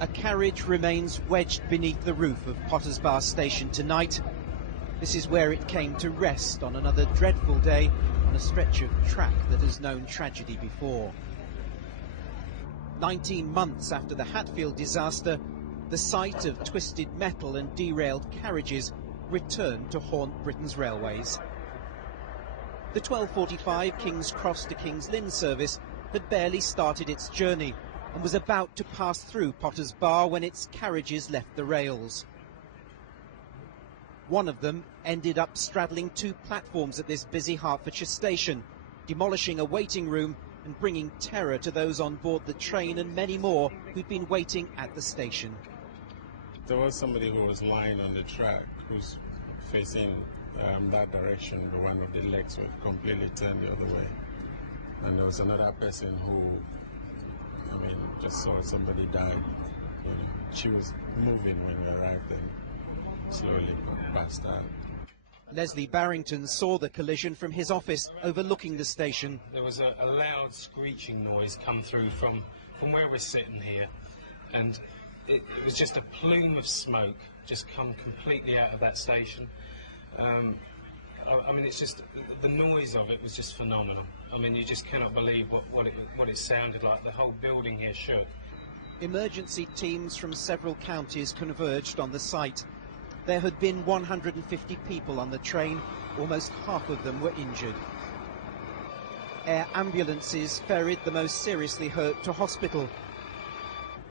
A carriage remains wedged beneath the roof of Potters Bar station tonight. This is where it came to rest on another dreadful day on a stretch of track that has known tragedy before. 19 months after the Hatfield disaster, the sight of twisted metal and derailed carriages returned to haunt Britain's railways. The 12:45 King's Cross to King's Lynn service had barely started its journey and was about to pass through Potters Bar when its carriages left the rails. One of them ended up straddling two platforms at this busy Hertfordshire station, demolishing a waiting room and bringing terror to those on board the train and many more who'd been waiting at the station. There was somebody who was lying on the track who's facing that direction, but one of the legs were completely turned the other way. And there was another person who, just saw somebody die. She was moving when we arrived and slowly passed out. Leslie Barrington saw the collision from his office overlooking the station. There was a loud screeching noise come through from where we're sitting here, and it was just a plume of smoke just come completely out of that station. It's just, the noise of it was just phenomenal. You just cannot believe what it sounded like. The whole building here shook. Emergency teams from several counties converged on the site. There had been 150 people on the train, almost half of them were injured. Air ambulances ferried the most seriously hurt to hospital.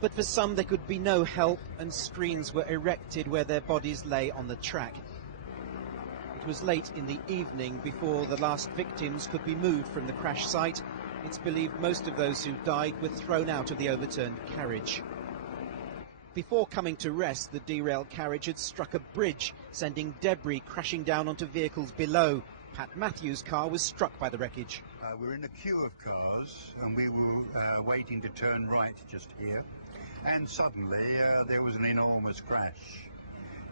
But for some there could be no help, and screens were erected where their bodies lay on the track. It was late in the evening before the last victims could be moved from the crash site. It's believed most of those who died were thrown out of the overturned carriage. Before coming to rest, the derailed carriage had struck a bridge, sending debris crashing down onto vehicles below. Pat Matthews' car was struck by the wreckage. We're in a queue of cars, and we were waiting to turn right just here. And suddenly there was an enormous crash.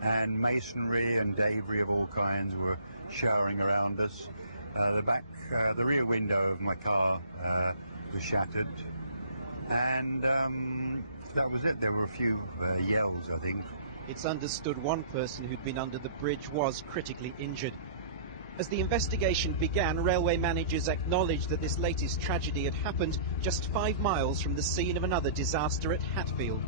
And masonry and debris of all kinds were showering around us. The rear window of my car was shattered. And that was it. There were a few yells, I think. It's understood one person who'd been under the bridge was critically injured. As the investigation began, railway managers acknowledged that this latest tragedy had happened just 5 miles from the scene of another disaster at Hatfield.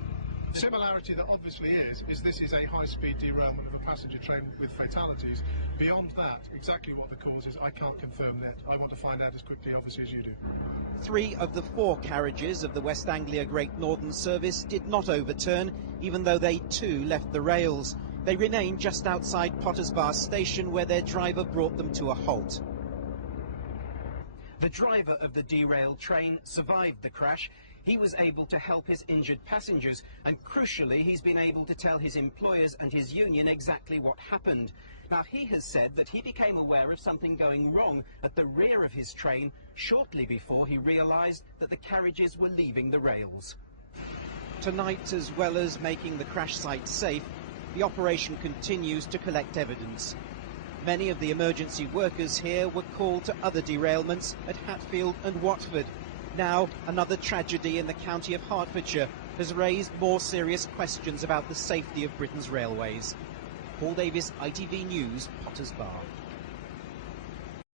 The similarity that obviously is this is a high-speed derailment of a passenger train with fatalities. Beyond that, exactly what the cause is, I can't confirm that. I want to find out as quickly, obviously, as you do. 3 of the 4 carriages of the West Anglia Great Northern Service did not overturn, even though they too left the rails. They remained just outside Potters Bar station, where their driver brought them to a halt. The driver of the derailed train survived the crash. He was able to help his injured passengers, and crucially, he's been able to tell his employers and his union exactly what happened. Now, he has said that he became aware of something going wrong at the rear of his train shortly before he realised that the carriages were leaving the rails. Tonight, as well as making the crash site safe, the operation continues to collect evidence. Many of the emergency workers here were called to other derailments at Hatfield and Watford. Now, another tragedy in the county of Hertfordshire has raised more serious questions about the safety of Britain's railways. Paul Davis, ITV News, Potters Bar.